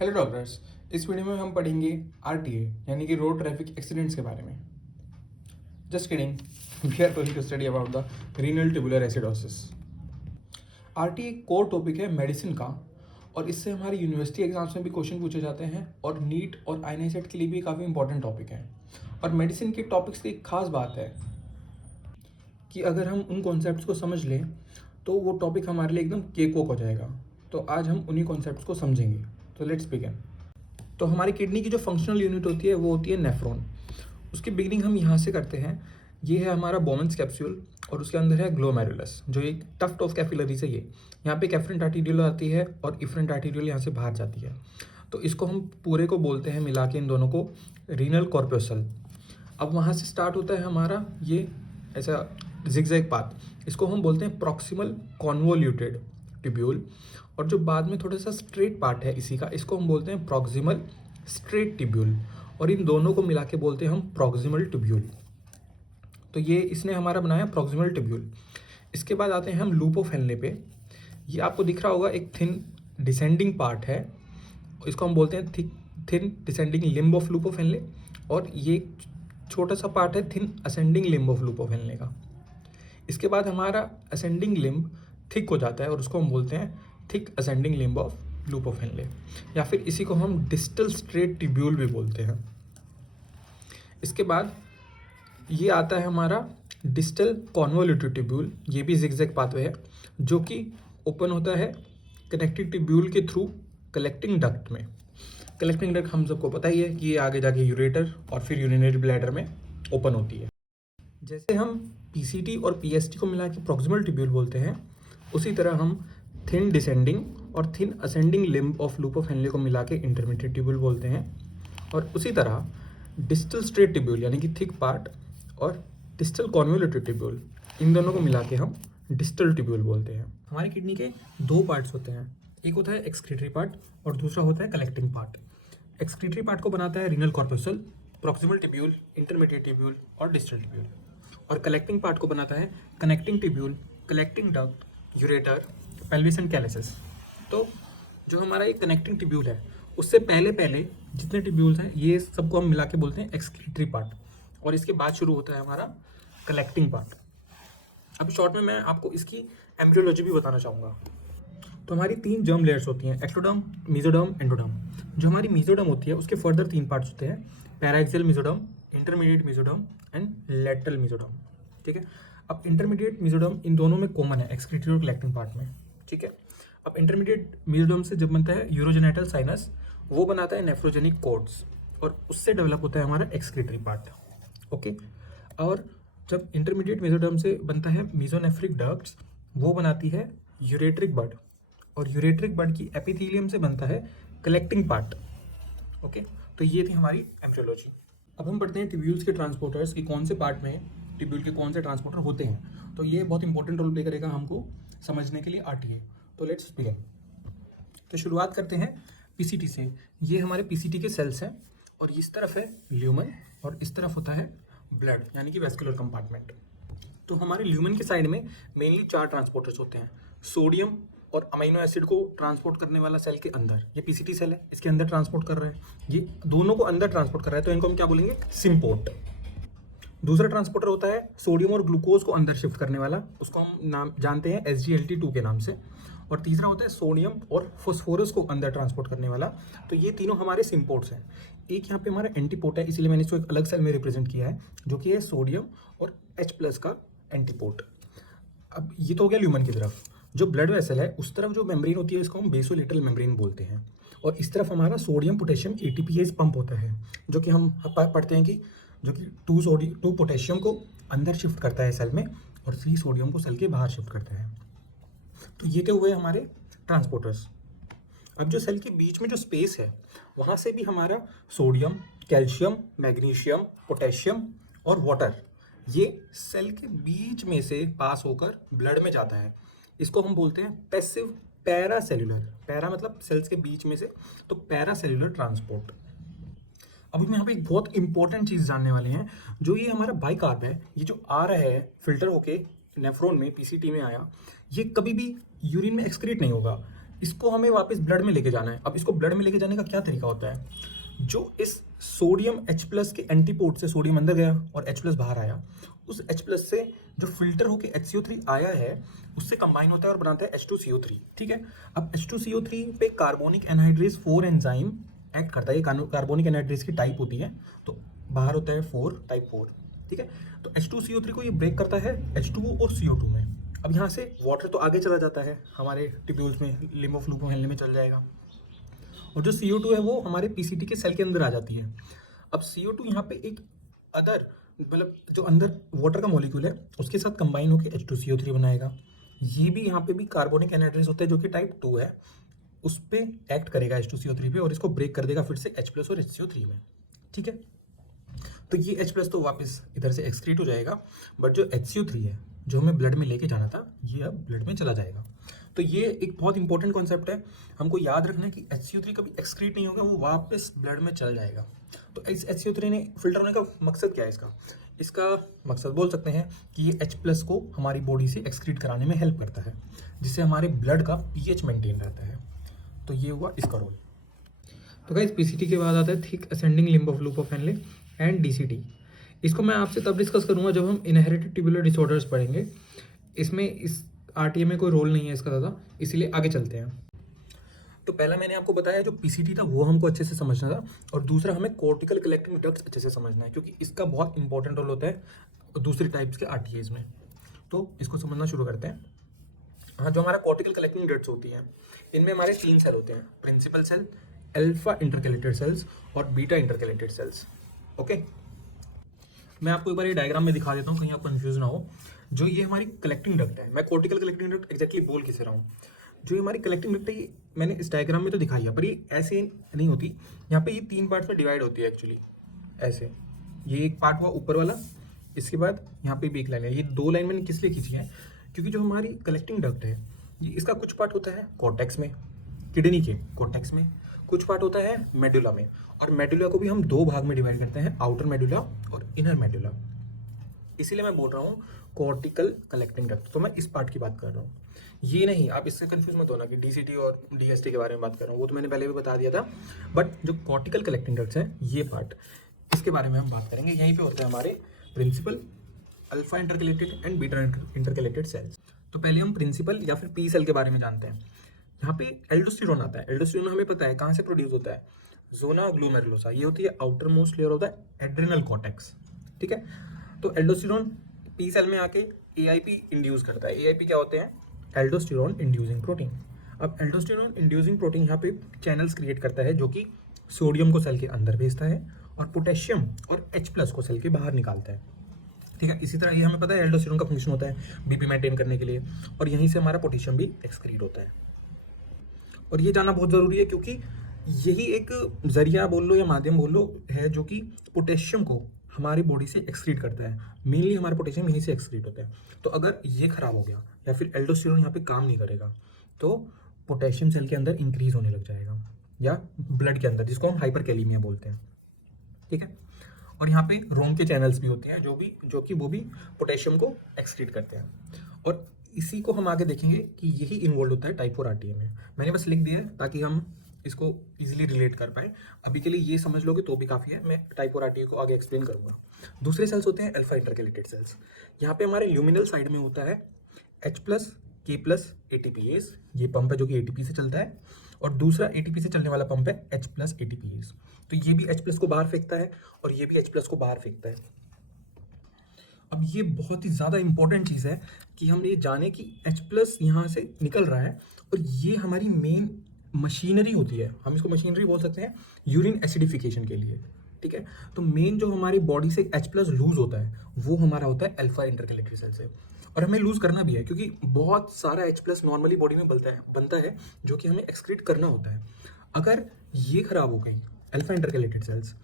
Hello doctors. इस video में हम पढ़ेंगे आरटीए यानी कि रोड ट्रैफिक एक्सीडेंट्स के बारे में। Just kidding, we are going to study about the renal tubular acidosis. RTA core topic है मेडिसिन का और इससे हमारे यूनिवर्सिटी एग्जाम्स में भी क्वेश्चन पूछे जाते हैं और नीट और आईएनआईसेट के लिए भी काफ़ी इंपॉर्टेंट टॉपिक है। और मेडिसिन के टॉपिक्स की एक खास बात है कि अगर हम उन कॉन्सेप्ट्स को समझ लें तो वो टॉपिक हमारे लिए एकदम केक वॉक हो जाएगा। तो आज हम उन्हीं कॉन्सेप्ट्स को समझेंगे। तो लेट्स बिगिन। तो हमारी किडनी की जो फंक्शनल यूनिट होती है वो होती है नेफ्रॉन। उसकी बिगिनिंग हम यहाँ से करते हैं। ये है हमारा बोमेंस कैप्सूल और उसके अंदर है ग्लोमेरुलस जो एक टफ्ट ऑफ कैपिलरीज है। ये यहाँ पे कैफरेंट आर्टीरियल आती है और इफरेंट आर्टीरियल यहाँ से बाहर जाती है। तो इसको हम पूरे को बोलते हैं मिला के इन दोनों को रीनल कॉर्पस्कल। अब वहाँ से स्टार्ट होता है हमारा ये ऐसा जिगजैग पाथ। इसको हम बोलते हैं प्रॉक्सिमल कॉन्वोल्यूटेड ट्यूब्यूल। और जो बाद में थोड़ा सा स्ट्रेट पार्ट है इसी का, इसको हम बोलते हैं प्रॉक्सिमल स्ट्रेट ट्यूब्यूल। और इन दोनों को मिला के बोलते हैं हम प्रॉक्सिमल ट्यूब्यूल। तो ये इसने हमारा बनाया प्रॉक्सिमल ट्यूब्यूल। इसके बाद आते हैं हम लूप ऑफ हेनले पे। ये आपको दिख रहा होगा एक थिन डिसेंडिंग पार्ट है, इसको हम बोलते हैं thin descending limb of loop of Henle. और ये छोटा सा पार्ट है thin ascending limb of loop of Henle का। इसके बाद हमारा असेंडिंग लिम्ब थिक हो जाता है और उसको हम बोलते हैं thick ascending limb of loop of Henle, या फिर इसी को हम डिस्टल स्ट्रेट ट्यूब्यूल भी बोलते हैं। इसके बाद ये आता है हमारा डिस्टल कॉन्वोल्यूटेड ट्यूब्यूल। ये भी जिगजैग पाथवे है जो कि ओपन होता है कनेक्टिव ट्यूब्यूल के थ्रू कलेक्टिंग डक्ट में। कलेक्टिंग डक्ट हम सबको पता ही है कि ये आगे जाके यूरेटर और फिर यूरिनरी ब्लैडर में ओपन होती है। जैसे हम पीसीटी और पीएसटी को मिला के प्रॉक्सिमल ट्यूब्यूल बोलते हैं, उसी तरह हम थिन डिसेंडिंग और thin ascending limb of loop of Henle को मिला के इंटरमीडिएट ट्यूब्यूल बोलते हैं। और उसी तरह डिस्टल स्ट्रेट ट्यूब्यूल यानी कि थिक पार्ट और डिस्टल कॉन्वोल्यूटेड ट्यूब्यूल, इन दोनों को मिला के हम डिस्टल ट्यूब्यूल बोलते हैं। हमारी किडनी के दो पार्ट्स होते हैं, एक होता है एक्सक्रीटरी पार्ट और दूसरा होता है कलेक्टिंग पार्ट। एक्सक्रीटरी पार्ट को बनाता है renal corpuscle, proximal tubule, intermediate tubule और डिस्टल ट्यूब्यूल। और कलेक्टिंग पार्ट को बनाता है connecting tubule, collecting duct, ureter, pelvis and calyces. तो जो हमारा ये कनेक्टिंग ट्यूब्यूल है उससे पहले पहले जितने ट्यूब्यूल्स हैं ये सबको हम मिला के बोलते हैं एक्सक्रीटरी पार्ट, और इसके बाद शुरू होता है हमारा कलेक्टिंग पार्ट। अब शॉर्ट में मैं आपको इसकी एम्ब्रियोलॉजी भी बताना चाहूँगा। तो हमारी तीन जर्म लेयर्स होती हैं, एक्टोडर्म, मेसोडर्म, एंडोडर्म। जो हमारी मेसोडर्म होती है उसके फर्दर तीन पार्ट्स होते हैं, paraxial mesoderm, intermediate mesoderm and lateral mesoderm. ठीक है। अब इंटरमीडिएट मेसोडर्म इन दोनों में कॉमन है, एक्सक्रीटरी और कलेक्टिंग पार्ट में। ठीक है। अब इंटरमीडिएट मेसोडर्म से जब बनता है यूरोजेनेटल साइनस, वो बनाता है नेफ्रोजेनिक कॉर्ड्स और उससे डेवलप होता है हमारा एक्सक्रीटरी पार्ट। ओके। और जब इंटरमीडिएट मेसोडर्म से बनता है मेसोनेफ्रिक डक्ट्स, वो बनाती है यूरेट्रिक बड और यूरेट्रिक बड की एपिथेलियम से बनता है कलेक्टिंग पार्ट। ओके। तो ये थी हमारी एम्ब्रियोलॉजी। अब हम पढ़ते हैं ट्यूब्यूल्स के ट्रांसपोर्टर्स की कौन से पार्ट में ट्यूब्यूल के कौन से ट्रांसपोर्टर होते हैं। तो ये बहुत इंपॉर्टेंट रोल प्ले करेगा हमको समझने के लिए आरटीए। तो लेट्स बिगिन। तो शुरुआत करते हैं पीसीटी से। ये हमारे पीसीटी के सेल्स हैं और इस तरफ है ल्यूमन और इस तरफ होता है ब्लड यानी कि वेस्कुलर कंपार्टमेंट। तो हमारे ल्यूमन के साइड में मेनली चार ट्रांसपोर्टर्स होते हैं। सोडियम और अमीनो एसिड को ट्रांसपोर्ट करने वाला सेल के अंदर, ये पीसीटी सेल है, इसके अंदर ट्रांसपोर्ट कर रहा है, ये दोनों को अंदर ट्रांसपोर्ट कर रहा है, तो इनको हम क्या बोलेंगे, सिम्पोर्ट। दूसरा ट्रांसपोर्टर होता है सोडियम और ग्लूकोज को अंदर शिफ्ट करने वाला, उसको हम नाम जानते हैं SGLT2 के नाम से। और तीसरा होता है सोडियम और फॉस्फोरस को अंदर ट्रांसपोर्ट करने वाला। तो ये तीनों हमारे सिम्पोर्ट्स हैं। एक यहाँ पे हमारा एंटीपोर्ट है, इसीलिए मैंने इसको एक अलग सेल में रिप्रेजेंट किया है, जो कि है सोडियम और H+ का एंटीपोर्ट। अब ये तो हो गया ल्यूमन की तरफ। जो ब्लड वेसल है उस तरफ जो मेम्ब्रेन होती है इसको हम बेसोलेटरल मेम्ब्रेन बोलते हैं। और इस तरफ हमारा सोडियम पोटेशियम ATPase पंप होता है, जो कि हम पढ़ते हैं कि जो कि 2 पोटेशियम को अंदर शिफ्ट करता है सेल में और 3 सोडियम को सेल के बाहर शिफ्ट करता है। तो ये तो हुए हमारे ट्रांसपोर्टर्स। अब जो सेल के बीच में जो स्पेस है वहाँ से भी हमारा सोडियम, कैल्शियम, मैग्नीशियम, पोटेशियम और वाटर, ये सेल के बीच में से पास होकर ब्लड में जाता है। इसको हम बोलते हैं पैसिव पैरासेल्युलर। पैरा मतलब सेल्स के बीच में से, तो पैरासेल्युलर ट्रांसपोर्ट। अब हम यहाँ पे एक बहुत इंपॉर्टेंट चीज़ जानने वाले हैं। जो ये हमारा बाइकार्ब है, ये जो आ रहा है फिल्टर होके नेफ्रॉन में, पीसीटी में आया, ये कभी भी यूरिन में एक्सक्रीट नहीं होगा। इसको हमें वापस ब्लड में लेके जाना है। अब इसको ब्लड में लेके जाने का क्या तरीका होता है, जो इस सोडियम H+ के एंटीपोड से सोडियम अंदर गया और H+ बाहर आया, उस H+ से जो फिल्टर होके HCO3 आया है उससे कंबाइन होता है और बनाता है H2CO3। ठीक है, अब H2CO3 पे कार्बोनिक एनहाइड्रेज 4 एंजाइम एक्ट करता है। ये कार्बोनिक एनहाइड्रेज की टाइप होती है, तो बाहर होता है 4, टाइप 4। ठीक है, तो H2CO3 को ये ब्रेक करता है H2O और CO2 में। अब यहाँ से वाटर तो आगे चला जाता है, हमारे ट्यूब्यूल्स में, लिम्ब ऑफ लूप में चल जाएगा, और जो CO2 है वो हमारे PCT के सेल के अंदर आ जाती है। अब CO2 यहाँ पे एक अदर, मतलब जो अंदर वाटर का मॉलिक्यूल है उसके साथ कंबाइन होकर H2CO3 बनाएगा। ये भी यहाँ पे भी कार्बोनिक एनहाइड्रेज होता है जो कि टाइप 2 है, उस पर एक्ट करेगा H2CO3 पे और इसको ब्रेक कर देगा फिर से H+ और HCO3 में। ठीक है, तो ये H+ तो वापस इधर से एक्सक्रीट हो जाएगा, बट जो HCO3 है जो हमें ब्लड में लेके जाना था ये अब ब्लड में चला जाएगा। तो ये एक बहुत इंपॉर्टेंट कॉन्सेप्ट है, हमको याद रखना है कि HCO3 कभी एक्सक्रीट नहीं होगा, वो वापस ब्लड में चल जाएगा। तो इस HCO3 ने फिल्टर होने का मकसद क्या है इसका मकसद बोल सकते हैं कि ये H+ को हमारी बॉडी से एक्सक्रीट कराने में हेल्प करता है, जिससे हमारे ब्लड का pH मेंटेन रहता है। तो ये हुआ इसका रोल। तो गाइस PCT के बाद आता है thick ascending limb of loop of Henle and DCT। इसको मैं आपसे तब डिस्कस करूंगा जब हम इनहेरिटेड ट्यूबुलर डिसऑर्डर्स पढ़ेंगे। इसमें इस RTA में कोई रोल नहीं है इसका ज़्यादा, इसीलिए आगे चलते हैं। तो पहला मैंने आपको बताया जो PCT था वो हमको अच्छे से समझना था, और दूसरा हमें कॉर्टिकल कलेक्टिंग डक्ट्स अच्छे से समझना है, क्योंकि इसका बहुत इंपॉर्टेंट रोल होता है दूसरी टाइप्स के RTAs में। तो इसको समझना शुरू करते हैं। हाँ, जो हमारा कॉर्टिकल कलेक्टिंग डक्ट्स होती हैं, इनमें हमारे 3 सेल होते हैं, principal cell, alpha intercalated cells और बीटा इंटरकैलेटेड सेल्स। ओके, मैं आपको एक बार ये डायग्राम में दिखा देता हूँ, कहीं आप कंफ्यूज ना हो। जो ये हमारी कलेक्टिंग डक्ट है, मैं कॉर्टिकल कलेक्टिंग डक्ट एग्जैक्टली बोल किसे रहा हूँ, जो हमारी कलेक्टिंग डक्ट है ये मैंने इस डायग्राम में तो दिखाई है, पर ये ऐसे नहीं होती। यहाँ पे ये 3 पार्ट्स में डिवाइड होती है एक्चुअली, ऐसे। ये एक पार्ट हुआ ऊपर वाला, इसके बाद यहाँ पे भी एक लाइन है। ये 2 लाइन मैंने किस लिए खींची है, क्योंकि जो हमारी कलेक्टिंग डक्ट है ये इसका कुछ पार्ट होता है कॉर्टेक्स में, किडनी के कॉर्टेक्स में, कुछ पार्ट होता है मेडुला में, और मेडुला को भी हम 2 भाग में डिवाइड करते हैं, आउटर मेडुला और इनर मेडुला। इसीलिए मैं बोल रहा हूँ कॉर्टिकल कलेक्टिंग डक्ट। तो मैं इस पार्ट की बात कर रहा हूँ, ये नहीं, आप इससे कंफ्यूज मत होना कि DCT और DST के बारे में बात कर रहा हूँ, वो तो मैंने पहले भी बता दिया था। बट जो कॉर्टिकल कलेक्टिंग डक्ट्स है ये पार्ट, इसके बारे में हम बात करेंगे। यहीं पे होते हैं हमारे principal, alpha intercalated and beta intercalated cells. तो पहले हम प्रिंसिपल या फिर P सेल के बारे में जानते हैं। यहाँ पे एल्डोस्टेरोन आता है। एल्डोस्टेरोन हमें पता है कहाँ से प्रोड्यूस होता है, जोना ग्लोमेरुलोसा, ये होती है outer most layer of the adrenal cortex. ठीक है, तो एल्डोस्टेरोन P सेल में आके AIP इंड्यूस करता है। AIP क्या होते हैं, एल्डोस्टेरोन इंड्यूसिंग प्रोटीन। अब एल्डोस्टेरोन इंड्यूसिंग प्रोटीन यहाँ पे चैनल्स क्रिएट करता है, जो कि सोडियम को सेल के अंदर भेजता है और पोटेशियम और H+ को सेल के बाहर निकालता है। ठीक है, इसी तरह ये हमें पता है एल्डोस्टेरोन का फंक्शन होता है BP मेंटेन करने के लिए, और यहीं से हमारा पोटेशियम भी एक्सक्रीट होता है। और ये जानना बहुत ज़रूरी है, क्योंकि यही एक जरिया बोल लो या माध्यम बोल लो है जो कि पोटेशियम को हमारी बॉडी से एक्सक्रीट करता है। मेनली हमारा पोटेशियम यहीं से एक्सक्रीट होता है। तो अगर ये खराब हो गया या फिर एल्डोस्टेरोन यहाँ पे काम नहीं करेगा, तो पोटेशियम सेल के अंदर इंक्रीज होने लग जाएगा, या ब्लड के अंदर, जिसको हम हाइपरकैलेमिया बोलते हैं। ठीक है, और यहाँ पे रोम के चैनल्स भी होते हैं जो कि वो भी पोटेशियम को एक्सक्रीट करते हैं। और इसी को हम आगे देखेंगे कि यही इन्वॉल्व होता है टाइप 4 RTA में। मैंने बस लिख दिया है ताकि हम इसको इजीली रिलेट कर पाए। अभी के लिए ये समझ लोगे तो भी काफ़ी है, मैं टाइप 4 RTA को आगे एक्सप्लेन करूंगा। दूसरे सेल्स होते हैं अल्फा इंटरकैलेटेड सेल्स। यहाँ पे हमारे ल्यूमिनल साइड में होता है H+, K+ ATPase, ये पंप है जो कि ATP से चलता है, और दूसरा ATP से चलने वाला पंप है H+ ATPase। तो ये भी H+ को बाहर फेंकता है और ये भी H+ को बाहर फेंकता है। अब ये बहुत ही ज़्यादा इंपॉर्टेंट चीज़ है कि हम ये जाने कि H+ यहाँ से निकल रहा है, और ये हमारी मेन मशीनरी होती है, हम इसको मशीनरी बोल सकते हैं यूरिन एसिडिफिकेशन के लिए। ठीक है, तो मेन जो हमारी बॉडी से H+ लूज होता है वो हमारा होता है अल्फा इंटरकैलेटेड सेल से, और हमें लूज करना भी है, क्योंकि बहुत सारा H+ नॉर्मली बॉडी में बनता है जो कि हमें एक्सक्रीट करना होता है। अगर ये खराब हो गई अल्फा इंटरकैलेटेड सेल्स,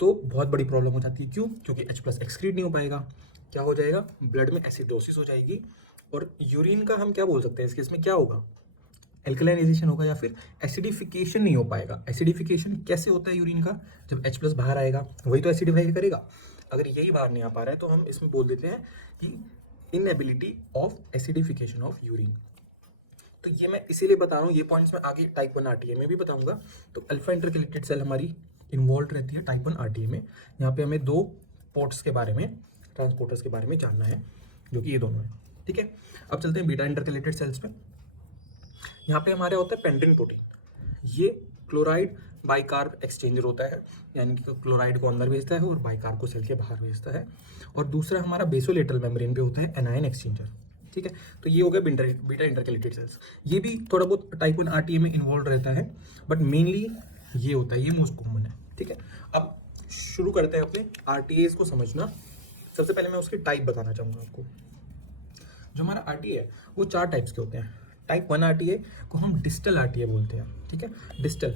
तो बहुत बड़ी प्रॉब्लम हो जाती है। क्यों? क्योंकि H+ एक्सक्रीट नहीं हो पाएगा। क्या हो जाएगा, ब्लड में एसिडोसिस हो जाएगी, और यूरिन का हम क्या बोल सकते हैं, इसके इसमें क्या होगा, एल्कलाइनाइजेशन होगा, या फिर एसिडिफिकेशन नहीं हो पाएगा। एसिडिफिकेशन कैसे होता है यूरिन का, जब H+ बाहर आएगा वही तो एसिडिफाई करेगा। अगर यही बाहर नहीं आ पा रहा है तो हम इसमें बोल देते हैं कि inability of acidification of urine. तो ये मैं इसीलिए बता रहा हूँ, ये पॉइंट्स मैं आगे टाइप 1 आरटीए में भी बताऊंगा। तो अल्फा इंटरकलेटेड सेल हमारी इन्वॉल्व रहती है टाइप 1 आरटीए में। यहाँ पे हमें 2 पोर्ट्स के बारे में, ट्रांसपोर्टर्स के बारे में जानना है, जो कि ये दोनों है। ठीक है, अब चलते हैं बीटा इंटरकलेटेड सेल्स पे। यहाँ पे हमारे होता है पेंटिन प्रोटीन। ये क्लोराइड बाइकार्ब एक्सचेंजर होता है, यानी कि क्लोराइड को अंदर भेजता है और बाइकार्ब को सेल के बाहर भेजता है। और दूसरा हमारा बेसोलेटरल मेम्ब्रेन पे होता है एनायन एक्सचेंजर। ठीक है, तो ये हो गया बीटा इंटरकलेटेड सेल्स। ये भी थोड़ा बहुत टाइप 1 आरटीए में इन्वॉल्व रहता है, बट मेनली ये होता है, ये मोस्ट कॉमन है। ठीक है, अब शुरू करते हैं अपने आरटीएस को समझना। सबसे पहले मैं उसकी टाइप बताना चाहूँगा आपको। जो हमारा आरटीए है वो 4 टाइप्स के होते हैं। टाइप 1 आरटीए को हम डिस्टल आरटीए बोलते हैं। ठीक है, डिस्टल।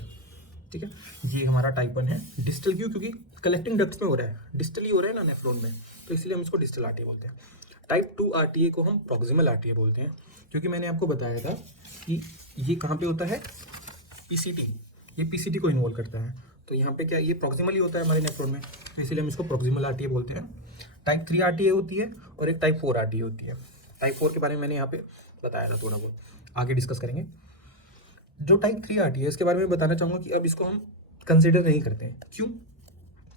ठीक है, ये हमारा टाइप 1 है। डिस्टल क्यों? क्योंकि कलेक्टिंग डक्ट्स में हो रहा है, डिस्टल ही हो रहा है ना नेफ्रॉन में, तो इसलिए हम इसको डिस्टल आरटीए बोलते हैं। टाइप 2 आरटीए को हम प्रॉक्सिमल आरटीए बोलते हैं, क्योंकि मैंने आपको बताया था कि ये कहाँ पे होता है, पीसीटी, ये पीसीटी को इन्वॉल्व करता है। तो यहाँ पे क्या, ये प्रॉक्सिमल ही होता है हमारे नेफ्रॉन में, तो इसलिए हम इसको प्रॉक्सिमल आरटीए बोलते हैं। टाइप 3 आरटीए होती है और एक टाइप 4 आरटीए होती है। टाइप 4 के बारे में मैंने यहाँ पे बताया था, थोड़ा बहुत आगे डिस्कस करेंगे। जो टाइप 3 आरटीए है इसके बारे में बताना चाहूँगा कि अब इसको हम कंसिडर नहीं करते हैं। क्यों?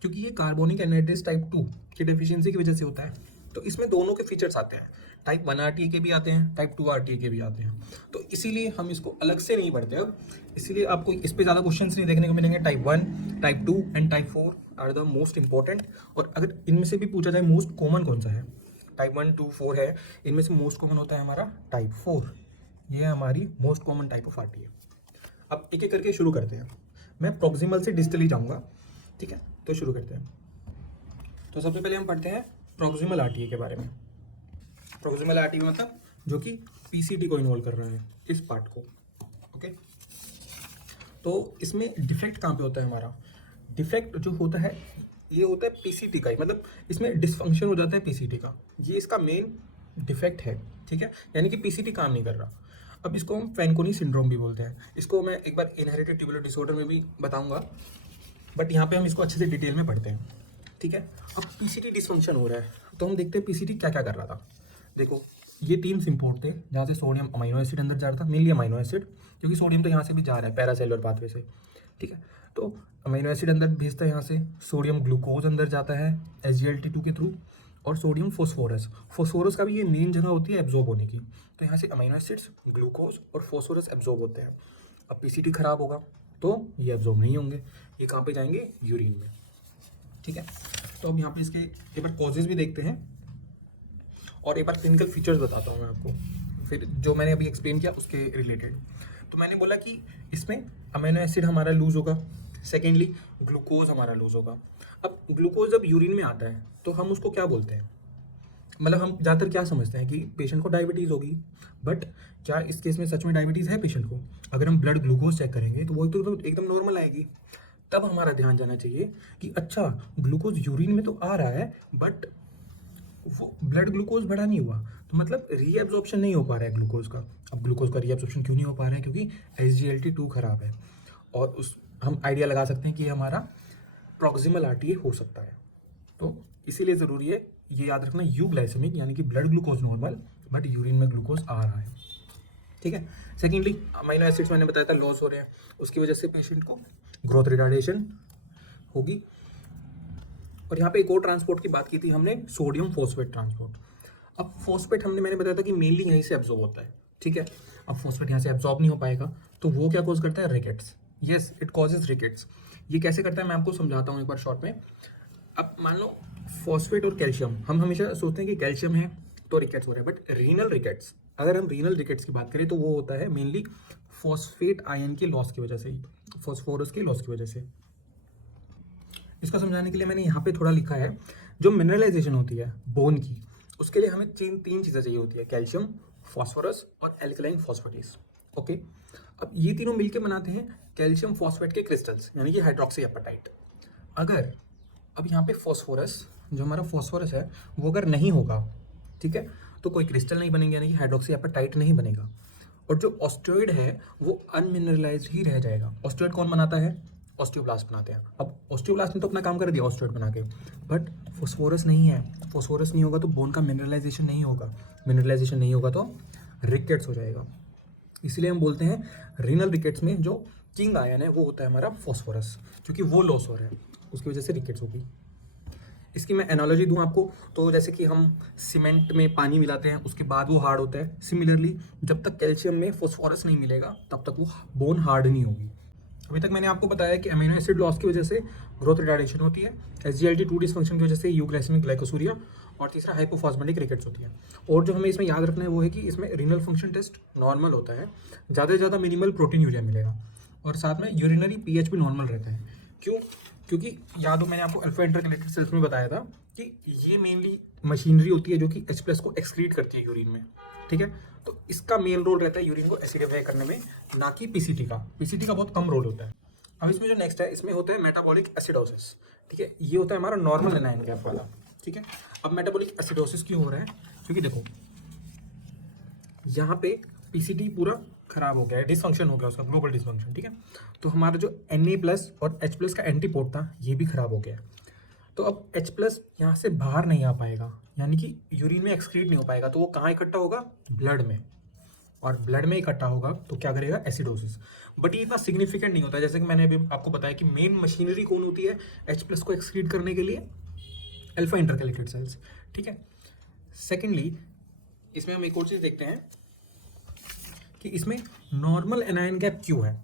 क्योंकि ये कार्बोनिक एनहाइड्रेस टाइप 2 की डेफिशिएंसी की वजह से होता है। तो इसमें दोनों के फीचर्स आते हैं, टाइप 1 आरटीए के भी आते हैं, टाइप 2 आरटीए के भी आते हैं। तो इसीलिए हम इसको अलग से नहीं पढ़ते अब, इसीलिए आपको इस पे ज़्यादा क्वेश्चंस नहीं देखने को मिलेंगे। Type 1, type 2 and type 4 are the most important. और अगर इनमें से भी पूछा जाए मोस्ट कॉमन कौन सा है, टाइप 1, 2, 4 है, इनमें से मोस्ट कॉमन होता है हमारा टाइप 4। ये है हमारी most common type of RTA. अब एक एक करके शुरू करते हैं। मैं प्रॉक्सिमल से डिस्टल ही जाऊँगा। ठीक है, तो शुरू करते हैं। तो सबसे पहले हम पढ़ते हैं प्रॉक्सिमल आरटीए के बारे में। प्रॉक्सिमल आरटीए मतलब जो कि पीसीटी को इन्वॉल्व कर रहा है, इस पार्ट को। ओके, तो इसमें डिफेक्ट कहाँ पे होता है हमारा? डिफेक्ट जो होता है ये होता है पीसीटी का ही, मतलब इसमें डिसफंक्शन हो जाता है पीसीटी का, ये इसका मेन डिफेक्ट है। ठीक है, यानी कि पीसीटी काम नहीं कर रहा। अब इसको हम फैनकोनी सिंड्रोम भी बोलते हैं। इसको मैं एक बार इनहेरिटेड ट्यूबुलर डिसऑर्डर में भी बताऊंगा, बट यहाँ पे हम इसको अच्छे से डिटेल में पढ़ते हैं। ठीक है, अब पीसीटी डिसफंक्शन हो रहा है, तो हम देखते हैं पीसीटी क्या क्या कर रहा था। देखो, ये 3 सिम्पोर्ट थे जहाँ से सोडियम अमीनो एसिड अंदर जा रहा था, मेनली अमीनो एसिड, क्योंकि सोडियम तो यहाँ से भी जा रहा है पैरासेलुलर पाथवे से। ठीक है, तो अमीनो एसिड अंदर भेजता है यहाँ से, सोडियम ग्लूकोज अंदर जाता है SGLT2 के थ्रू, और सोडियम फॉस्फोरस। फॉस्फोरस का भी ये मेन जगह होती है एब्जॉर्ब होने की, तो यहाँ से अमीनो एसिड्स, ग्लूकोज और फॉस्फोरस एब्जॉर्ब होते हैं। अब पीसीटी खराब होगा तो ये एब्जॉर्ब नहीं होंगे, ये कहाँ पे जाएंगे? यूरिन में। ठीक है, तो अब यहाँ पे इसके एक बार कॉजेज भी देखते हैं और एक बार क्लिनिकल फीचर्स बताता हूँ मैं आपको, फिर जो मैंने अभी एक्सप्लेन किया उसके रिलेटेड। तो मैंने बोला कि इसमें अमीनो एसिड हमारा लूज होगा, सेकेंडली ग्लूकोज हमारा लूज होगा। अब ग्लूकोज जब यूरिन में आता है तो हम उसको क्या बोलते हैं, मतलब हम ज़्यादातर क्या समझते हैं कि पेशेंट को डायबिटीज़ होगी, बट क्या इस केस में सच में डायबिटीज़ है पेशेंट को? अगर हम ब्लड ग्लूकोज चेक करेंगे तो वो तो एकदम नॉर्मल आएगी। तब हमारा ध्यान जाना चाहिए कि अच्छा ग्लूकोज यूरिन में तो आ रहा है, बट वो ब्लड ग्लूकोज बढ़ा नहीं हुआ, तो मतलब रीएब्जॉर्प्शन नहीं हो पा रहा है ग्लूकोज का। अब ग्लूकोज का रीएब्जॉर्प्शन क्यों नहीं हो पा रहा है? क्योंकि SGLT2 खराब है, और उस हम आइडिया लगा सकते हैं कि हमारा प्रॉक्सिमल आरटीए हो सकता है। तो इसीलिए ज़रूरी है ये याद रखना, यूग्लाइसेमिक यानी कि blood glucose normal, but urine में ग्लूकोज आ रहा है। ठीक है, सेकेंडली अमीनो एसिड्स मैंने बताया था लॉस हो रहे हैं, उसकी वजह से पेशेंट को ग्रोथ रिटार्डेशन होगी। और यहाँ पे एक और ट्रांसपोर्ट की बात की थी हमने, सोडियम फॉस्फेट ट्रांसपोर्ट। अब फॉस्फेट मैंने बताया था कि मेनली यहीं से एब्जॉर्ब होता है। ठीक है, अब फॉस्फेट यहाँ से एब्जॉर्ब नहीं हो पाएगा तो वो क्या कॉज करता है? Rickets. Yes, it causes rickets. ये कैसे करता है मैं आपको समझाता हूँ एक बार शॉर्ट में। अब मान लो फॉस्फेट और कैल्शियम, हम हमेशा सोचते हैं कि कैल्शियम है तो रिकेट्स हो रहे हैं, बट रीनल रिकेट्स, अगर हम रीनल रिकेट्स की बात करें तो वो होता है मेनली फॉस्फेट आयन के लॉस की वजह से, फॉस्फोरस के लॉस की वजह से। इसको समझाने के लिए मैंने यहाँ पे थोड़ा लिखा है, जो मिनरलाइजेशन होती है बोन की, उसके लिए हमें तीन चीज़ें चाहिए होती है, कैल्शियम, फॉस्फोरस और एल्कलाइन फॉस्फेटेस। ओके, अब ये तीनों मिलकर बनाते हैं कैल्शियम फॉस्फेट के क्रिस्टल्स, यानी कि हाइड्रोक्सी एपेटाइट। अगर अब यहाँ पे फॉस्फोरस, जो हमारा फॉस्फोरस है वो अगर नहीं होगा, ठीक है, तो कोई क्रिस्टल नहीं बनेंगे, यानी कि हाइड्रोक्सी एपेटाइट नहीं बनेगा। और जो ऑस्टियोइड है वो अनमिनरलाइज्ड ही रह जाएगा। ऑस्टियोइड कौन बनाता है? ऑस्टियोब्लास्ट बनाते हैं। अब ऑस्टियोब्लास्ट ने तो अपना काम कर दिया ऑस्टियोइड बना के, बट फॉस्फोरस नहीं है। फॉस्फोरस नहीं होगा तो बोन का मिनरलाइजेशन नहीं होगा, मिनरलाइजेशन नहीं होगा तो रिकेट्स हो जाएगा। इसलिए हम बोलते हैं रीनल रिकेट्स में जो किंग आयन है वो होता है हमारा फॉस्फोरस, क्योंकि वो लॉस हो रहा है, उसकी वजह से रिकेट्स होगी। इसकी मैं एनालॉजी दूं आपको, तो जैसे कि हम सीमेंट में पानी मिलाते हैं उसके बाद वो हार्ड होता है, सिमिलरली जब तक कैल्शियम में फॉस्फोरस नहीं मिलेगा तब तक वो बोन हार्ड नहीं होगी। अभी तक मैंने आपको बताया कि अमीनो एसिड लॉस की वजह से ग्रोथ रिटार्डेशन होती है, SGLT2 डिसफंक्शन की वजह से यूग्लाइसेमिक ग्लाइकोसूरिया, और तीसरा हाइपोफॉस्मेटिक रिकेट्स होती है। और जो हमें इसमें याद रखना है वो है कि इसमें रीनल फंक्शन टेस्ट नॉर्मल होता है, ज़्यादा से ज़्यादा मिनिमल प्रोटीन यूरिया मिलेगा, और साथ में यूरिनरी pH भी नॉर्मल रहता है। क्यों? क्योंकि याद हो मैंने आपको अल्फा इंटरकलेटेड सेल्स में बताया था कि ये मेनली मशीनरी होती है जो कि H+ को एक्सक्रीट करती है यूरिन में, ठीक है। तो इसका मेन रोल रहता है यूरिन को एसिडिफाई करने में, ना कि पीसीटी का। पीसीटी का बहुत कम रोल होता है। अब इसमें जो नेक्स्ट है, इसमें होता है मेटाबॉलिक एसिडोसिस, ठीक है। ये होता है हमारा नॉर्मल एनायन गैप वाला, ठीक है। अब मेटाबॉलिक एसिडोसिस क्यों हो रहा है? क्योंकि देखो यहाँ पे पीसीटी पूरा खराब हो गया है, डिसफंक्शन हो गया उसका, ग्लोबल डिसफंक्शन, ठीक है। तो हमारा जो Na+ और H+ का एंटीपोड था ये भी खराब हो गया है। तो अब H+ यहाँ से बाहर नहीं आ पाएगा, यानी कि यूरिन में एक्सक्रीट नहीं हो पाएगा, तो वो कहाँ इकट्ठा होगा? ब्लड में। और ब्लड में इकट्ठा होगा तो क्या करेगा? एसिडोसिस। बट ये इतना सिग्निफिकेंट नहीं होता, जैसे कि मैंने अभी आपको बताया कि मेन मशीनरी कौन होती है H+ को एक्सक्रीट करने के लिए? अल्फा इंटरकलेटेड सेल्स, ठीक है। सेकेंडली इसमें हम एक और चीज़ देखते हैं कि इसमें नॉर्मल एनायन गैप क्यों है,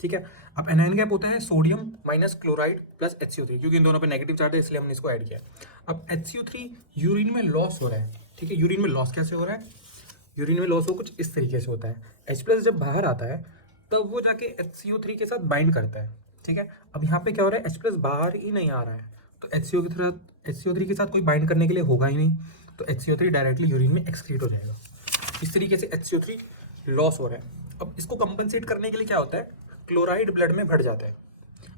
ठीक है। अब एनायन गैप होता है sodium minus chloride plus HCO3, क्योंकि इन दोनों पे नेगेटिव चार्ज है इसलिए हमने इसको ऐड किया। अब HCO3 यूरिन में लॉस हो रहा है, ठीक है। यूरिन में लॉस कैसे हो रहा है? यूरिन में लॉस हो कुछ इस तरीके से होता है, H+ जब बाहर आता है तब वो जाके HCO3 के साथ बाइंड करता है, ठीक है। अब यहाँ पे क्या हो रहा है? H+ बाहर ही नहीं आ रहा है, तो HCO3 के साथ कोई बाइंड करने के लिए होगा ही नहीं, तो HCO3 डायरेक्टली यूरिन में एक्सक्रीट हो जाएगा। इस तरीके से HCO3 लॉस हो रहा है। अब इसको कंपनसेट करने के लिए क्या होता है? क्लोराइड ब्लड में बढ़ जाता है।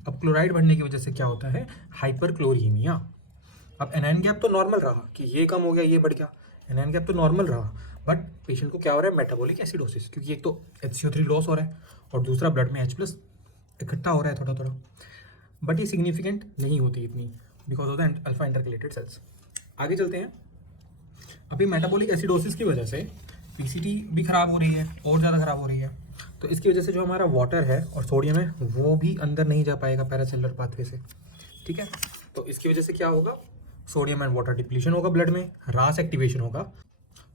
अब क्लोराइड बढ़ने की वजह से क्या होता है? हाइपरक्लोरीमिया। अब एनायन गैप तो नॉर्मल रहा कि ये कम हो गया ये बढ़ गया, एनायन गैप तो नॉर्मल रहा, बट पेशेंट को क्या हो रहा है? मेटाबॉलिक एसिडोसिस, क्योंकि एक तो HCO3 लॉस हो रहा है और दूसरा ब्लड में H+ इकट्ठा हो रहा है थोड़ा थोड़ा। बट ये सिग्निफिकेंट नहीं होती इतनी, because of the alpha intercalated cells. आगे चलते हैं। अभी मेटाबॉलिक एसिडोसिस की वजह से पीसीटी भी खराब हो रही है और ज़्यादा खराब हो रही है, तो इसकी वजह से जो हमारा वाटर है और सोडियम है वो भी अंदर नहीं जा पाएगा पैरासेलुलर पाथवे से, ठीक है। तो इसकी वजह से क्या होगा? सोडियम एंड वाटर डिप्लीशन होगा ब्लड में, रास एक्टिवेशन होगा।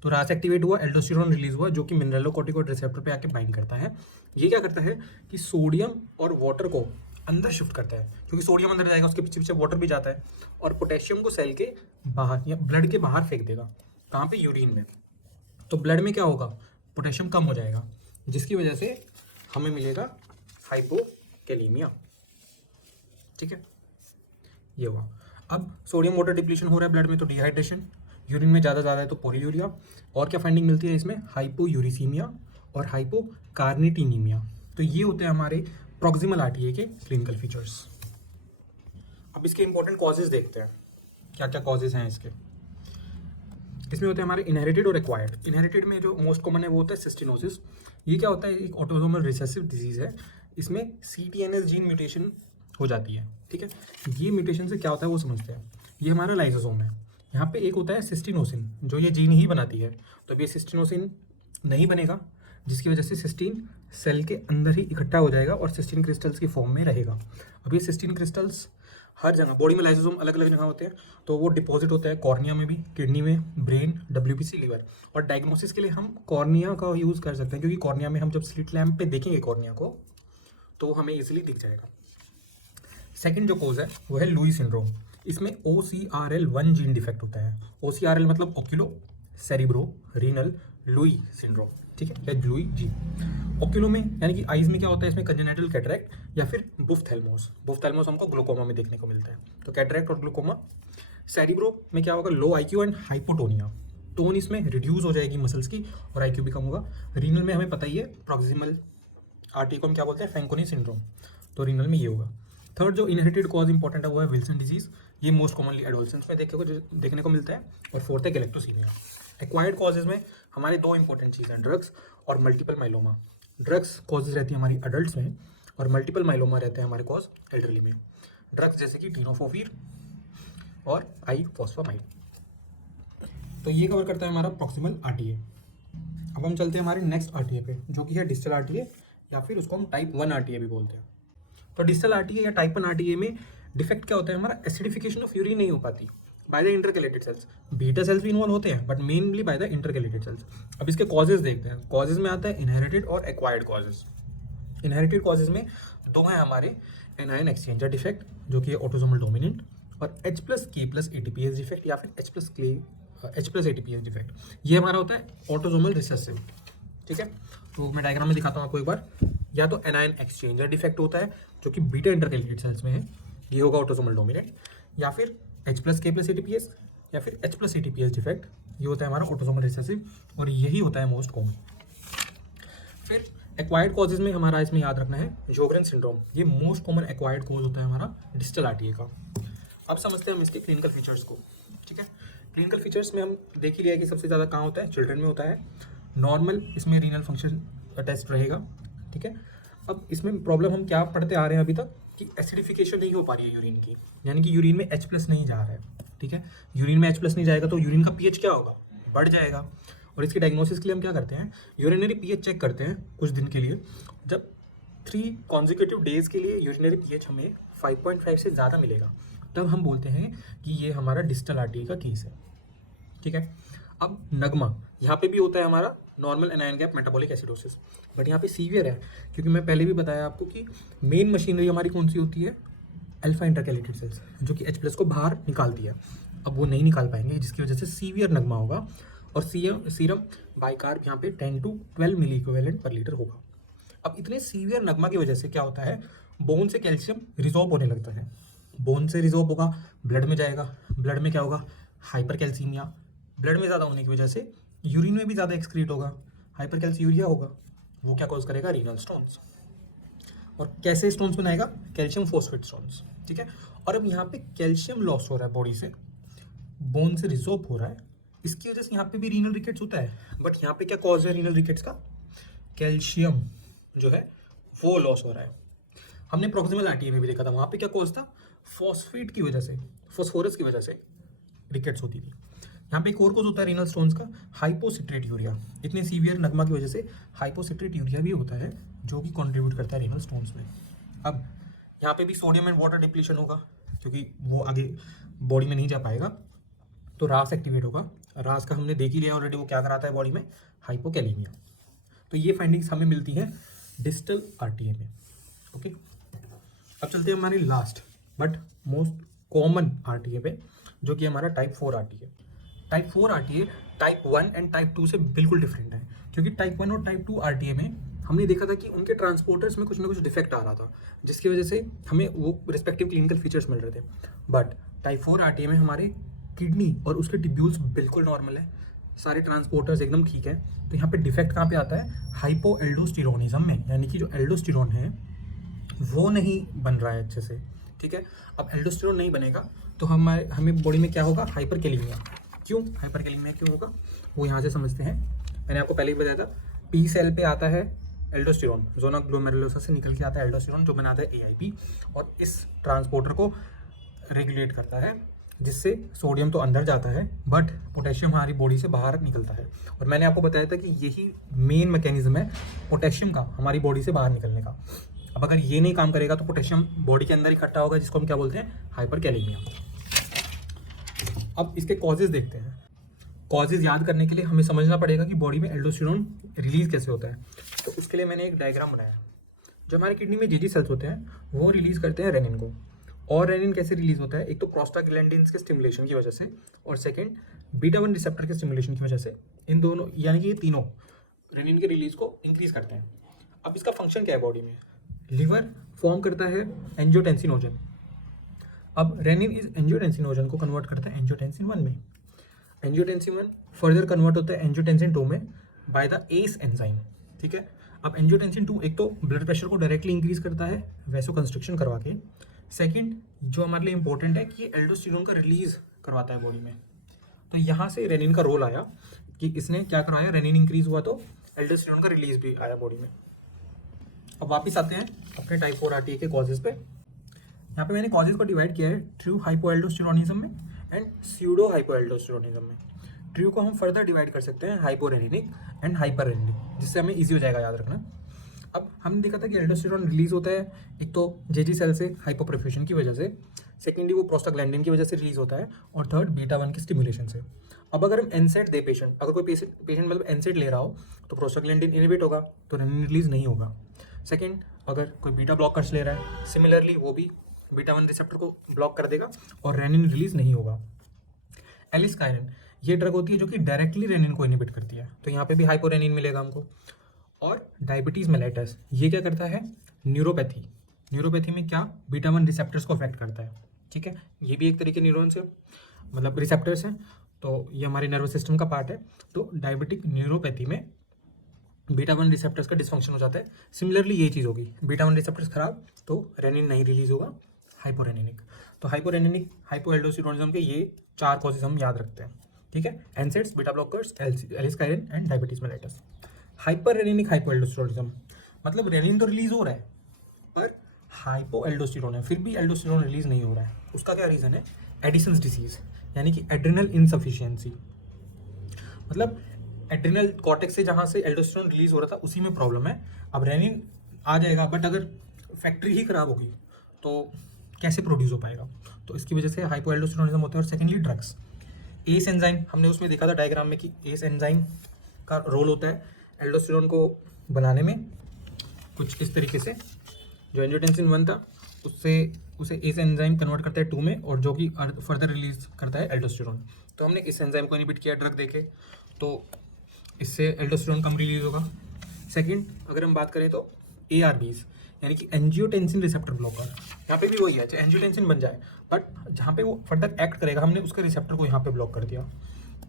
तो रास एक्टिवेट हुआ, एल्डोस्टेरोन रिलीज हुआ जो कि मिनरलोकॉर्टिकॉइड रिसेप्टर पे आके बाइंड करता है। ये क्या करता है कि सोडियम और वाटर को अंदर शिफ्ट करता है, क्योंकि सोडियम अंदर जाएगा उसके पीछे पीछे वाटर भी जाता है, और पोटेशियम को सेल के बाहर या ब्लड के बाहर फेंक देगा। कहाँ पे? यूरिन में। तो ब्लड में क्या होगा? पोटेशियम कम हो जाएगा, जिसकी वजह से हमें मिलेगा हाइपोकैलीमिया, ठीक है। ये हुआ। अब सोडियम वाटर डिप्लीशन हो रहा है ब्लड में तो डिहाइड्रेशन, यूरिन में ज़्यादा है तो पोलीयूरिया, और क्या फाइंडिंग मिलती है इसमें? हाइपोयूरिसीमिया और हाइपोकार्निटीनीमिया। तो ये होते हैं हमारे प्रॉक्सिमल आरटीए के क्लिनिकल फीचर्स। अब इसके इंपॉर्टेंट कॉजेज देखते हैं, क्या क्या कॉजेज हैं इसके। इसमें होते हैं हमारे इनहेरिटेड और एक्वायर्ड। इनहेरिटेड में जो मोस्ट कॉमन है वो होता है सिस्टिनोसिस। ये क्या होता है? एक ऑटोसोमल रिसेसिव डिजीज़ है, इसमें CTNS जीन म्यूटेशन हो जाती है, ठीक है। ये म्यूटेशन से क्या होता है वो समझते हैं। ये हमारा लाइसोसोम है, यहाँ पे एक होता है सिस्टिनोसिन जो ये जीन ही बनाती है, तो अब ये सिस्टिनोसिन नहीं बनेगा, जिसकी वजह से सिस्टीन सेल के अंदर ही इकट्ठा हो जाएगा और सिस्टीन क्रिस्टल्स की फॉर्म में रहेगा। अब ये सिस्टीन क्रिस्टल्स हर जगह बॉडी में, लाइसोसोम अलग अलग जगह होते हैं, तो वो डिपॉजिट होता है कॉर्निया में भी, किडनी में, ब्रेन, WBC, लिवर। और डायग्नोसिस के लिए हम कॉर्निया का यूज़ कर सकते हैं, क्योंकि कॉर्निया में हम जब स्लिट लैम्प पे देखेंगे कॉर्निया को तो हमें इजीली दिख जाएगा। सेकंड जो कोज है वो है लुई सिंड्रोम। इसमें OCRL1 जीन डिफेक्ट होता है। OCRL मतलब ओक्यूलो सेरिब्रो रीनल लुई सिंड्रोम, ठीक है, या लुई जी। ओक्यूलो में यानी कि आइज में क्या होता है? इसमें कंजेनिटल कैटरैक्ट या फिर बुफ्थैल्मोस। बुफ्थैल्मोस हमको ग्लूकोमा में देखने को मिलता है, तो कैटरैक्ट और ग्लूकोमा। सेरिब्रो में क्या होगा? लो IQ एंड हाइपोटोनिया। टोन इसमें रिड्यूस हो जाएगी मसल्स की और IQ भी कम होगा। रीनल में हमें पता ही है प्रॉक्सिमल आरटी को हम क्या बोलते हैं? Fanconi syndrome. तो रीनल में ये होगा। थर्ड जो इनहेरिटेड कॉज इंपॉर्टेंट है वो है विल्सन डिजीज। ये मोस्ट कॉमनली एडोलसेंस में देखने को मिलता है। और फोर्थ है गैलेक्टोसीमिया। एक्वायर्ड कॉजेज में हमारे दो इंपॉर्टेंट चीज़ हैं, ड्रग्स और मल्टीपल माइलोमा। ड्रग्स कॉजेज रहती है हमारी अडल्ट में और मल्टीपल माइलोमा रहते हैं हमारे कॉज एल्डरली में। ड्रग्स जैसे कि टीनोफोफिर और आईफॉस्फामाइड। तो ये कवर करता है हमारा प्रॉक्सिमल आरटीए। अब हम चलते हैं हमारे नेक्स्ट आरटीए पे, जो कि है डिजिटल आरटीए, या फिर उसको हम टाइप 1 आरटीए भी बोलते हैं। तो डिजिटल आरटीए या टाइप 1 आरटीए में डिफेक्ट क्या होता है, हमारा एसिडिफिकेशन ऑफ यूरिन नहीं हो पाती by the intercalated cells. Beta cells भी इन्वॉल्व होते हैं but mainly by the intercalated cells. अब इसके कॉजेज देखते हैं। कॉजेज में आता है इनहेरिटेड और एक्वायर्ड कॉजेज। इनहेरिटेड कॉजेज में दो हैं हमारे, एनायन एक्सचेंजर डिफेक्ट जो कि ऑटोसोमल डोमिनेंट, और H+K+ ATPase डिफेक्ट या फिर H+ ATPase डिफेक्ट। ये हमारा होता है ऑटोसोमल रिसेसिव। ठीक है, तो मैं डायग्राम में दिखाता हूँ आपको एक बार। या तो एनायन एक्सचेंजर डिफेक्ट होता है जो कि बीटा इंटरकैलेटेड सेल्स में है, ये होगा ऑटोसोमल डोमिनेंट, या फिर H+K+ ATPase या फिर H+ ATPase डिफेक्ट, ये होता है हमारा ऑटोसोमल रिसेसिव, और यही होता है मोस्ट कॉमन। फिर एक्वायर्ड कॉजेज में हमारा इसमें याद रखना है जोगरेन सिंड्रोम। ये मोस्ट कॉमन एक्वायर्ड कॉज होता है हमारा डिजिटल आरटीए का। अब समझते हैं हम इसके क्लिनिकल फीचर्स को। ठीक है, क्लिनिकल फीचर्स में हम देख ही लिया कि सबसे ज़्यादा कहाँ होता है, चिल्ड्रन में होता है। नॉर्मल इसमें रीनल फंक्शन का टेस्ट रहेगा। ठीक है, अब इसमें प्रॉब्लम हम क्या पढ़ते आ रहे हैं अभी तक कि एसिडिफिकेशन नहीं हो पा रही है यूरिन की, यानी कि यूरिन में H+ नहीं जा रहा है। ठीक है, यूरिन में H+ नहीं जाएगा तो यूरिन का pH क्या होगा, बढ़ जाएगा। और इसके डायग्नोसिस के लिए हम क्या करते हैं, यूरिनरी pH चेक करते हैं कुछ दिन के लिए। जब 3 कॉन्जिक्यूटिव डेज के लिए यूरिनरी pH हमें 5.5 से ज़्यादा मिलेगा, तब हम बोलते हैं कि ये हमारा डिजिटल आरटीए का केस है। ठीक है, अब नगमा यहाँ पे भी होता है हमारा normal anion gap metabolic acidosis, but यहाँ पे सीवियर है, क्योंकि मैं पहले भी बताया आपको कि मेन मशीनरी हमारी कौन सी होती है, अल्फा इंटरकैलेटेड सेल्स, जो कि H+ को बाहर निकालती है। अब वो नहीं निकाल पाएंगे, जिसकी वजह से सीवियर नगमा होगा, और सीरम बाइकार्ब यहाँ पे 10 to 12 मिली इक्विवेलेंट पर लीटर होगा। अब इतने सीवियर नगमा की वजह से क्या होता है, बोन से कैल्शियम रिजॉर्ब होने लगता है। बोन से रिजॉर्ब होगा, ब्लड में जाएगा, ब्लड में क्या होगा, हाइपर कैल्सीमिया। ब्लड में ज़्यादा होने की वजह से यूरिन में भी ज़्यादा एक्सक्रीट होगा, हाइपर कैल्सीयूरिया होगा। वो क्या कॉज करेगा, रीनल स्टोन्स। और कैसे स्टोन्स बनाएगा, कैल्शियम फॉस्फेट स्टोन्स। ठीक है, और अब यहाँ पे कैल्शियम लॉस हो रहा है बॉडी से, बोन से रिजॉर्ब हो रहा है, इसकी वजह से यहाँ पे भी रीनल रिकेट्स होता है। बट यहाँ पे क्या कॉज है रीनल रिकेट्स का, कैल्शियम जो है वो लॉस हो रहा है। हमने प्रॉक्सिमल आरटीए में भी देखा था, वहाँ पे क्या कॉज था, फॉस्फेट की वजह से, फॉस्फोरस की वजह से रिकेट्स होती थी। यहाँ पे एक और कॉज होता है रीनल स्टोन्स का, हाइपोसिट्रेट यूरिया। इतने सीवियर नगमा की वजह से हाइपोसिट्रेट यूरिया भी होता है, जो कि कंट्रीब्यूट करता है रीनल स्टोन्स में। अब यहाँ पे भी सोडियम एंड वाटर डिप्लीशन होगा, क्योंकि वो आगे बॉडी में नहीं जा पाएगा, तो रास एक्टिवेट होगा। रास का हमने देख ही लिया ऑलरेडी, वो क्या कराता है बॉडी में, हाइपोकैलेमिया। तो ये फाइंडिंग्स हमें मिलती हैं डिजिटल आरटीए में। ओके, अब चलते हैं हमारी last but most common RTA पे, जो कि हमारा type 4 RTA. Type 4 RTA type 1 and type 2 से बिल्कुल डिफरेंट है, क्योंकि टाइप 1 और टाइप 2 आरटीए में हमने देखा था कि उनके ट्रांसपोर्टर्स में कुछ ना कुछ डिफेक्ट आ रहा था, जिसकी वजह से हमें वो रिस्पेक्टिव क्लिनिकल फीचर्स मिल रहे थे। बट टाइप 4 आरटीए में हमारे किडनी और उसके टिब्यूल्स बिल्कुल नॉर्मल है, सारे ट्रांसपोर्टर्स एकदम ठीक है। तो यहाँ पे डिफेक्ट कहाँ पे आता है, हाइपो एल्डोस्टेरोनिज्म में, यानी कि जो एल्डोस्टेरोन है वो नहीं बन रहा है अच्छे से। ठीक है, अब एल्डोस्टेरोन नहीं बनेगा तो हमें बॉडी में क्या होगा, हाइपरकैलेमिया। क्यों हाइपरकैलेमिया क्यों होगा, वो यहाँ से समझते हैं। मैंने आपको पहले ही बताया था, पी सेल पे आता है एल्डोस्टेरोन, जोना ग्लोमेरुलोसा से निकल के आता है एल्डोस्टेरोन, जो बनाता है AIP, और इस ट्रांसपोर्टर को रेगुलेट करता है, जिससे सोडियम तो अंदर जाता है बट पोटेशियम हमारी बॉडी से बाहर निकलता है। और मैंने आपको बताया था कि यही मेन मैकेनिज्म है पोटेशियम का हमारी बॉडी से बाहर निकलने का। अब अगर ये नहीं काम करेगा तो पोटेशियम बॉडी के अंदर इकट्ठा होगा, जिसको हम क्या बोलते हैं, हाइपरकैलेमिया। अब इसके कॉजेज देखते हैं। कॉजेज याद करने के लिए हमें समझना पड़ेगा कि बॉडी में एल्डोस्टेरोन रिलीज कैसे होता है। तो उसके लिए मैंने एक डायग्राम बनाया। जो हमारे किडनी में GG सेल्स होते हैं वो रिलीज करते हैं रेनिन को। और रेनिन कैसे रिलीज होता है, एक तो प्रोस्टाग्लैंडिन्स के स्टिमुलेशन की वजह से, और सेकंड बीटा 1 रिसेप्टर के स्टिमुलेशन की वजह से। इन दोनों यानी कि ये तीनों रेनिन के रिलीज को इंक्रीज करते हैं। अब इसका फंक्शन क्या है बॉडी में, लिवर फॉर्म करता है एंजियोटेंसिनोजन। अब रेनिन इस एंजियोटेंसिनोजन को कन्वर्ट करता है एंजियोटेंसिन 1 में। एंजियोटेंसिन 1 फर्दर कन्वर्ट होता है एंजियोटेंसिन 2 में बाय द एस एंजाइम। ठीक है, अब एंजियोटेंसिन 2 एक तो ब्लड प्रेशर को डायरेक्टली इंक्रीज करता है वैसो कंस्ट्रिक्शन करवा के। सेकंड जो हमारे लिए इंपॉर्टेंट है कि ये एल्डोस्टेरोन का रिलीज करवाता है बॉडी में। तो यहाँ से रेनिन का रोल आया कि इसने क्या करवाया, रेनिन इंक्रीज हुआ तो एल्डोस्टेरोन का रिलीज भी आया बॉडी में। अब वापस आते हैं अपने टाइप 4 आरटीए के कॉजेज पे। यहाँ पे मैंने कॉजेज को डिवाइड किया है ट्रू हाइपोएल्डोस्टेरोनिज्म में एंड स्यूडो हाइपोएल्डोस्टेरोनिज्म में। ट्रू को हम फर्दर डिवाइड कर सकते हैं हाइपोरेनिक एंड हाइपररेनिक, जिससे हमें ईजी हो जाएगा याद रखना। अब हमने देखा था कि एल्डोस्टेरोन रिलीज होता है एक तो जेजी सेल से हाइपोप्रोफ्यूजन की वजह से, सेकेंडली वो प्रोस्टाग्लैंडिन की वजह से रिलीज होता है, और थर्ड बीटा 1 की स्टिमुलेशन से। अब अगर हम एनसेड दे पेशेंट, अगर कोई पेशेंट मतलब एनसेड ले रहा हो तो प्रोस्टाग्लैंडिन इनहिबिट होगा, तो रेनिन रिलीज नहीं होगा। सेकेंड, अगर कोई बीटा ब्लॉकर्स ले रहा है, सिमिलरली वो भी बीटा 1 रिसेप्टर को ब्लॉक कर देगा और रेनिन रिलीज नहीं होगा। एलिस्काइरिन ये ड्रग होती है जो कि डायरेक्टली रेनिन को इनहिबिट करती है, तो यहाँ पे भी हाइपोरेनिन मिलेगा हमको। और डायबिटीज मेलाइटस ये क्या करता है, न्यूरोपैथी में क्या बीटा 1 रिसेप्टर्स को अफेक्ट करता है, ठीक है। ये भी एक तरीके न्यूरॉन से मतलब रिसेप्टर्स हैं, तो ये हमारे नर्वस सिस्टम का पार्ट है। तो डायबिटिक न्यूरोपैथी में बीटा 1 रिसेप्टर्स का डिसफंक्शन हो जाता है। सिमिलरली ये चीज़ होगी, बीटा 1 रिसेप्टर्स खराब तो रेनिन नहीं रिलीज होगा, हाइपोरेनिनिक। तो हाइपोरेनिनिक हाइपोएल्डोस्टेरोनिज्म के ये 4 कॉजेज हम याद रखते हैं, ठीक है। NSAIDs, beta blockers, aliskiren and diabetes mellitus. Hyperreninemic hypoaldosteronism मतलब रेनिन तो रिलीज हो रहा है पर हाइपोएल्डोस्टेरोन है, फिर भी एल्डोस्टेरोन रिलीज नहीं हो रहा है। उसका क्या रीज़न है, एडिसन्स डिसीज यानी कि एड्रिनल इनसफिशियंसी, मतलब एड्रिनल कॉर्टेक्स से जहाँ से एल्डोस्टेरोन रिलीज हो रहा था उसी में प्रॉब्लम है। अब रेनिन आ जाएगा बट अगर फैक्ट्री ही खराब होगी तो कैसे प्रोड्यूस हो पाएगा, तो इसकी वजह से हाइपोएल्डोस्टेरोनिज्म होता है। और सेकेंडली ड्रग्स, एस एंजाइम हमने उसमें देखा था डायग्राम में कि एस एंजाइम का रोल होता है एल्डोस्टेरोन को बनाने में कुछ इस तरीके से। जो एंजियोटेंसिन 1 था उसे एस एंजाइम कन्वर्ट करता है 2 में, और जो कि फर्दर रिलीज करता है एल्डोस्टेरोन। तो हमने इस एंजाइम को इनहिबिट किया ड्रग देके, तो इससे एल्डोस्टेरोन कम रिलीज होगा। सेकंड, अगर हम बात करें तो ARBs यानी कि एंजियोटेंसिन रिसेप्टर ब्लॉकर, यहाँ पे भी वही है, एंजियोटेंसिन बन जाए बट जहाँ पे वो फर्दर एक्ट करेगा हमने उसके रिसेप्टर को यहाँ पे ब्लॉक कर दिया,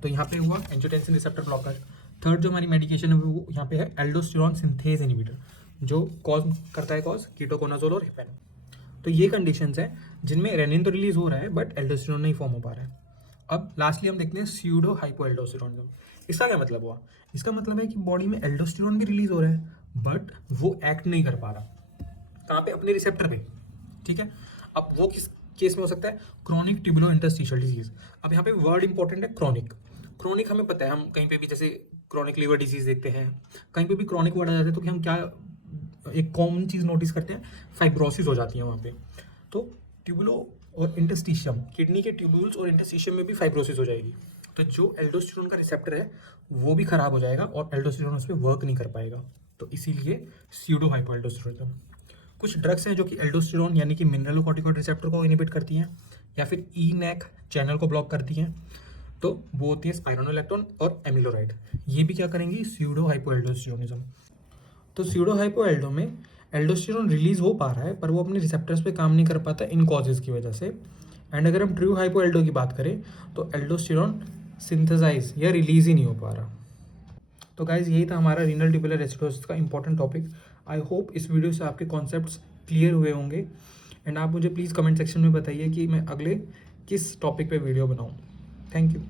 तो यहाँ पे हुआ एंजियोटेंसिन रिसेप्टर ब्लॉकर। थर्ड जो हमारी मेडिकेशन है वो यहाँ पे है एल्डोस्टेरोन सिंथेज इनहिबिटर, जो कॉज करता है कीटोकोनाजोल और हिपेन। तो ये कंडीशंस हैं जिनमें रेनिन तो रिलीज हो रहा है बट एल्डोस्टेरोन नहीं फॉर्म हो पा रहा है। अब लास्टली हम देखते हैं स्यूडो हाइपोएल्डोस्टेरोनिज्म। इसका क्या मतलब हुआ, इसका मतलब है कि बॉडी में एल्डोस्टेरोन भी रिलीज हो रहा है बट वो एक्ट नहीं कर पा रहा, कहाँ पे, अपने रिसेप्टर पे, ठीक है। अब वो किस केस में हो सकता है, क्रॉनिक ट्यूबुलो इंटरस्टिशियल डिजीज। अब यहाँ पे वर्ड इंपॉर्टेंट है क्रॉनिक हमें पता है, हम कहीं पे भी जैसे क्रॉनिक लीवर डिजीज देखते हैं, कहीं पे भी क्रॉनिक वर्ड आ जाता है तो कि हम क्या एक कॉमन चीज़ नोटिस करते हैं, फाइब्रोसिस हो जाती है वहाँ पे। तो ट्यूबुलो और इंटरस्टिशियम, किडनी के ट्यूबुल्स और इंटरस्टिशियम में भी फाइब्रोसिस हो जाएगी, तो जो एल्डोस्टेरोन का रिसेप्टर है वो भी खराब हो जाएगा और एल्डोस्टेरोन उस पर वर्क नहीं कर पाएगा, तो इसीलिए स्यूडो हाइपोएल्डोस्टेरोनिज्म। कुछ ड्रग्स हैं जो कि एल्डोस्टेरोन यानी कि मिनरलोकॉर्टिकॉइड रिसेप्टर को इनहिबिट करती हैं या फिर ENaC चैनल को ब्लॉक करती हैं, तो वो होती है स्पाइरोनोलैक्टोन और एमिलोराइड। ये भी क्या करेंगी, स्यूडो हाइपोएल्डोस्टेरोनिज्म। तो स्यूडो हाइपोएल्डो में एल्डोस्टेरोन रिलीज हो पा रहा है पर वो अपने रिसेप्टर्स पे काम नहीं कर पाता इन कॉजेज़ की वजह से। एंड अगर हम ट्रू हाइपोएल्डो की बात करें तो एल्डोस्टेरोन सिंथेसाइज या रिलीज ही नहीं हो पा रहा। तो गाइज यही था हमारा रीनल ट्यूबुलर एसिडोसिस का इंपॉर्टेंट टॉपिक। आई होप इस वीडियो से आपके कॉन्सेप्ट्स क्लियर हुए होंगे। एंड आप मुझे प्लीज़ कमेंट सेक्शन में बताइए कि मैं अगले किस टॉपिक पे वीडियो बनाऊँ। Thank you.